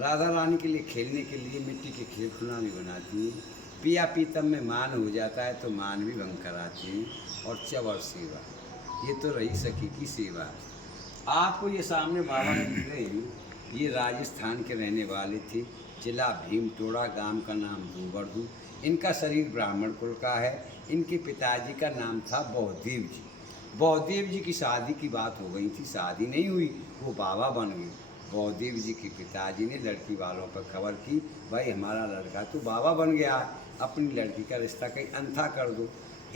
राधा रानी के लिए खेलने के लिए मिट्टी के खेल खिलौने बनाती हैं। पिया पीतम में मान हो जाता है तो मान भी भंग कराती हैं। और चवर सेवा, ये तो रही सखी की सेवा। आपको ये सामने बाबा दिख रहे हैं, ये राजस्थान के रहने वाले थे। जिला भीमटोड़ा, गांव का नाम दूबरदू। इनका शरीर ब्राह्मण कुल का है। इनके पिताजी का नाम था बौदेव जी। बौदेव जी की शादी की बात हो गई थी, शादी नहीं हुई, वो बाबा बन गए। बौदेव जी के पिताजी ने लड़की वालों पर खबर की, भाई हमारा लड़का तो बाबा बन गया, अपनी लड़की का रिश्ता कहीं अंधा कर दो।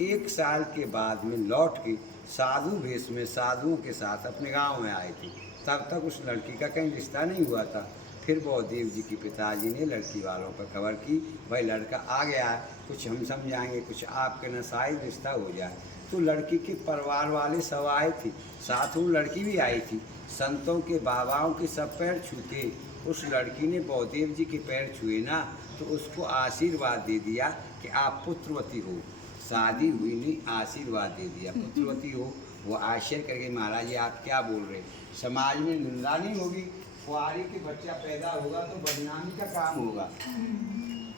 1 साल के बाद में लौट के साधु भेष में साधुओं के साथ अपने गांव में आए थे। तब तक उस लड़की का कहीं रिश्ता नहीं हुआ था। फिर बौदेव जी के पिताजी ने लड़की वालों पर खबर की, भाई लड़का आ गया है, कुछ हम समझाएंगे, कुछ आपके न शायद रिश्ता हो जाए। तो लड़की के परिवार वाले सब आए थे, साथ वो लड़की भी आई थी। संतों के बाबाओं के सब पैर छूते। उस लड़की ने बौदेव जी के पैर छुए ना, तो उसको आशीर्वाद दे दिया कि आप पुत्रवती हो। शादी हुई नहीं, आशीर्वाद दे दिया पुत्रवती हो। वो आश्चर्य करके, महाराज जी आप क्या बोल रहे, समाज में निंदा नहीं होगी, कुआरी के बच्चा पैदा होगा तो बदनामी का काम होगा।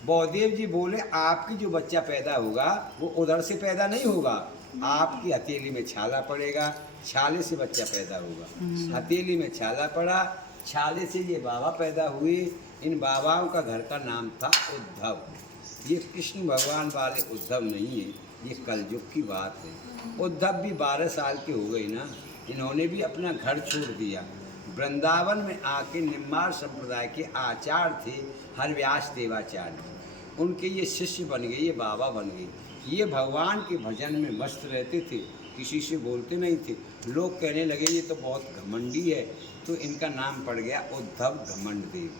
बौदेव जी बोले, आपकी जो बच्चा पैदा होगा वो उधर से पैदा नहीं होगा, आपकी हथेली में छाला पड़ेगा, छाले से बच्चा पैदा होगा। हथेली में छाला पड़ा, छाले से ये बाबा पैदा हुए। इन बाबाओं का घर का नाम था उद्धव। ये कृष्ण भगवान वाले उद्धव नहीं है, ये कलयुग की बात है। उद्धव भी 12 साल के हो गए ना, इन्होंने भी अपना घर छोड़ दिया। वृंदावन में आके निम्मार संप्रदाय के आचार्य थे हरव्यास देवाचार्य, उनके ये शिष्य बन गए, ये बाबा बन गए। ये भगवान के भजन में मस्त रहते थे, किसी से बोलते नहीं थे। लोग कहने लगे ये तो बहुत घमंडी है, तो इनका नाम पड़ गया उद्धव घमंड देव।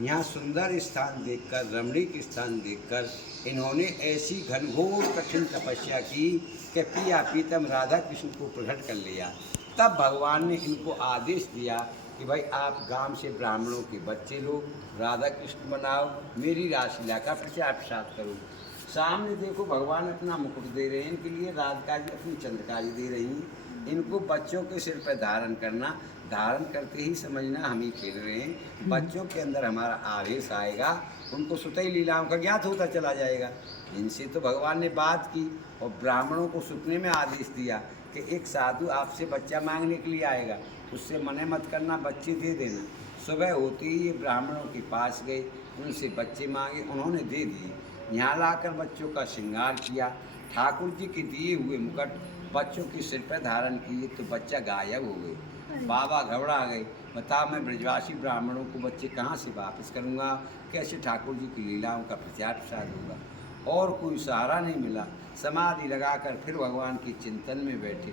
यहाँ सुंदर स्थान देखकर, रमणीक स्थान देखकर इन्होंने ऐसी घनघोर कठिन तपस्या की कि पिया पीतम राधा कृष्ण को प्रकट कर लिया। तब भगवान ने इनको आदेश दिया कि भाई आप गांव से ब्राह्मणों के बच्चे लो, राधा कृष्ण बनाओ, मेरी रासलीला का प्रचार प्रसार करो। सामने देखो भगवान अपना मुकुट दे रहे हैं, इनके लिए राधिका जी अपनी चंद्रकारी दे रही हैं। इनको बच्चों के सिर पर धारण करना, धारण करते ही समझना हम ही खेल रहे हैं। बच्चों के अंदर हमारा आवेश आएगा, उनको सुतई लीलाओं का ज्ञात होता चला जाएगा। इनसे तो भगवान ने बात की और ब्राह्मणों को सुपने में आदेश दिया कि एक साधु आपसे बच्चा मांगने के लिए आएगा, उससे मने मत करना, बच्चे दे देना। सुबह होते ही ये ब्राह्मणों के पास गए, उनसे बच्चे मांगे, उन्होंने दे दिए। यहाँ लाकर बच्चों का श्रृंगार किया, ठाकुर जी के दिए हुए मुकुट बच्चों के सिर पर धारण किए तो बच्चा गायब हो गए। बाबा घबरा गए, बताओ मैं ब्रजवासी ब्राह्मणों को बच्चे कहाँ से वापस करूँगा, कैसे ठाकुर जी की लीलाओं का प्रचार प्रसार होगा। और कोई सहारा नहीं मिला। समाधि लगाकर फिर भगवान के चिंतन में बैठे।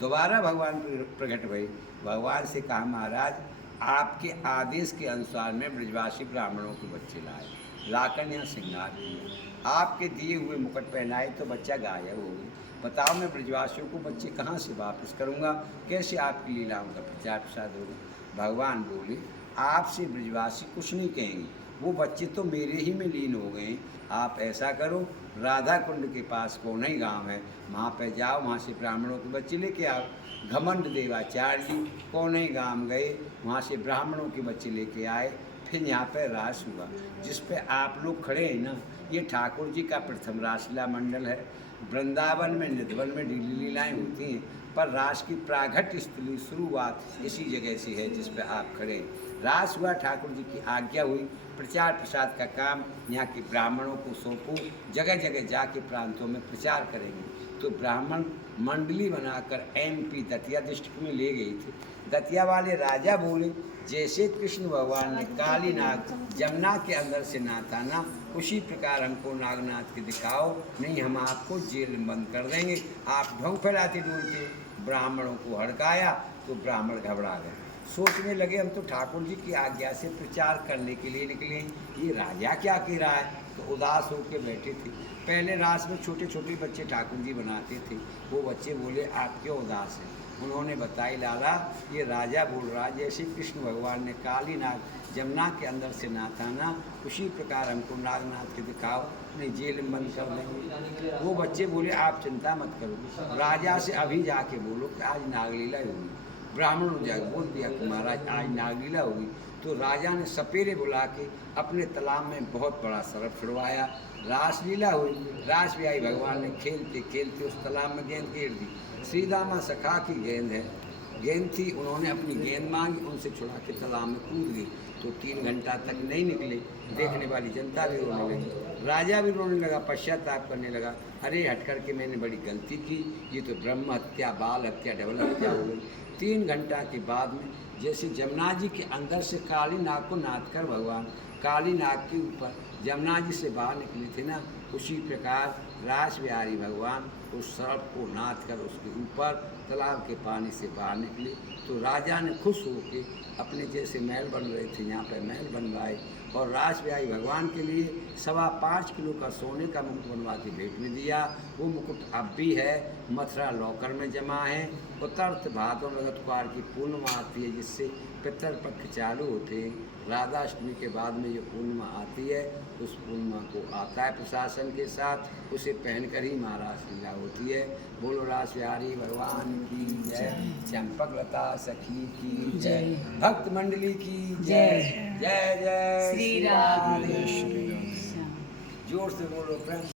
दोबारा भगवान प्रकट भये। भगवान से कहा, महाराज आपके आदेश के अनुसार मैं ब्रजवासी ब्राह्मणों के बच्चे लाए, लाकर यहाँ श्रृंगार किया, आपके दिए हुए मुकुट पहनाए तो बच्चा गायब हो गया। बताओ मैं ब्रजवासियों को बच्चे कहाँ से वापस करूँगा, कैसे आपकी लीलाओं का प्रचार प्रसार होगा। भगवान बोले, आपसे ब्रजवासी कुछ नहीं कहेंगे, वो बच्चे तो मेरे ही में लीन हो गए। आप ऐसा करो, राधा कुंड के पास कोनई गांव है, वहाँ पे जाओ, वहाँ से ब्राह्मणों के बच्चे लेके आओ। घमंड देवाचार्य जी कोनई गांव गए, वहाँ से ब्राह्मणों के बच्चे लेके आए। फिर यहाँ पे रास हुआ, जिस पे आप लोग खड़े हैं ना, ये ठाकुर जी का प्रथम रासलीला मंडल है। वृंदावन में निधवन में लीलाएँ होती हैं, पर रास की प्रागट स्थली शुरुआत इसी जगह से है जिस पे आप खड़े हैं। रास हुआ, ठाकुर जी की आज्ञा हुई, प्रचार प्रसार का काम यहाँ के ब्राह्मणों को सौंपो, जगह जगह जाके प्रांतों में प्रचार करेंगे। तो ब्राह्मण मंडली बनाकर MP दतिया डिस्ट्रिक्ट में ले गई थी। दतिया वाले राजा बोले, जैसे कृष्ण भगवान ने काली नाग जमुना के अंदर से नाथा ना, उसी प्रकार हमको नागनाथ के दिखाओ, नहीं हम आपको जेल में बंद कर देंगे। आप ढोंग फैलाते डोलते। ब्राह्मणों को हड़काया तो ब्राह्मण घबरा गए, सोचने लगे हम तो ठाकुर जी की आज्ञा से प्रचार करने के लिए निकले, ये राजा क्या कह रहा है। तो उदास होकर बैठे थे। पहले रास में छोटे छोटे बच्चे ठाकुर जी बनाते थे, वो बच्चे बोले आप क्यों उदास हैं। उन्होंने बताई, लाला ये राजा बोल रहा है जैसे कृष्ण भगवान ने काली नाग जमुना के अंदर से नाथा ना, उसी प्रकार हमको नागनाथ के दिखाओ, नहीं जेल में बंद कर देंगे। वो बच्चे बोले आप चिंता मत करो, राजा से अभी जाके बोलो कि आज नागलीला होगी। ब्राह्मणों ने जाकर बोल दिया कि महाराज आज नागलीला होगी। तो राजा ने सपेरे बुला के अपने तालाब में बहुत बड़ा सरफ छुड़वाया। रासलीला हुई, रास बिहारी भगवान ने खेलते खेलते उस तालाब में गेंद घेर दी। श्री दामा सखा की गेंद है, गेंद थी, उन्होंने अपनी गेंद मांगी, उनसे छुड़ा के तालाब में कूद गई। तो 3 घंटा तक नहीं निकले। देखने वाली जनता भी रोने लगी, राजा भी रोने लगा, पश्चाताप करने लगा, अरे हट कर के मैंने बड़ी गलती की, ये तो ब्रह्म हत्या, बाल हत्या, डबल हत्या हो गई। 3 घंटा के बाद में जैसे जमुना जी के अंदर से काली नाग को नाद कर भगवान काली नाग के ऊपर जमुना जी से बाहर निकले थे ना, उसी प्रकार रास बिहारी भगवान उस सर्प को नाद कर उसके ऊपर तालाब के पानी से बाहर निकले। तो राजा ने खुश होकर अपने जैसे महल बन रहे थे यहाँ पर महल बनवाए और रास बिहारी भगवान के लिए 5.25 किलो का सोने का मुकुट बनवा के भेंट में दिया। वो मुकुट अब भी है, मथुरा लॉकर में जमा है। उत्तरार्थ भादों में रतवार की पूर्णिमा आती है, जिससे पितृपक्ष चालू होते हैं। राधाष्टमी के बाद में जो पूर्णिमा आती है, उस पूर्णिमा को आता है प्रशासन के साथ, उसे पहनकर ही महाराज लीला होती है। बोलो रास बिहारी भगवान की जय, चंपक लता सखी की जय, भक्त मंडली की जय। जय जय श्री राधे। जोर से बोलो प्रेम।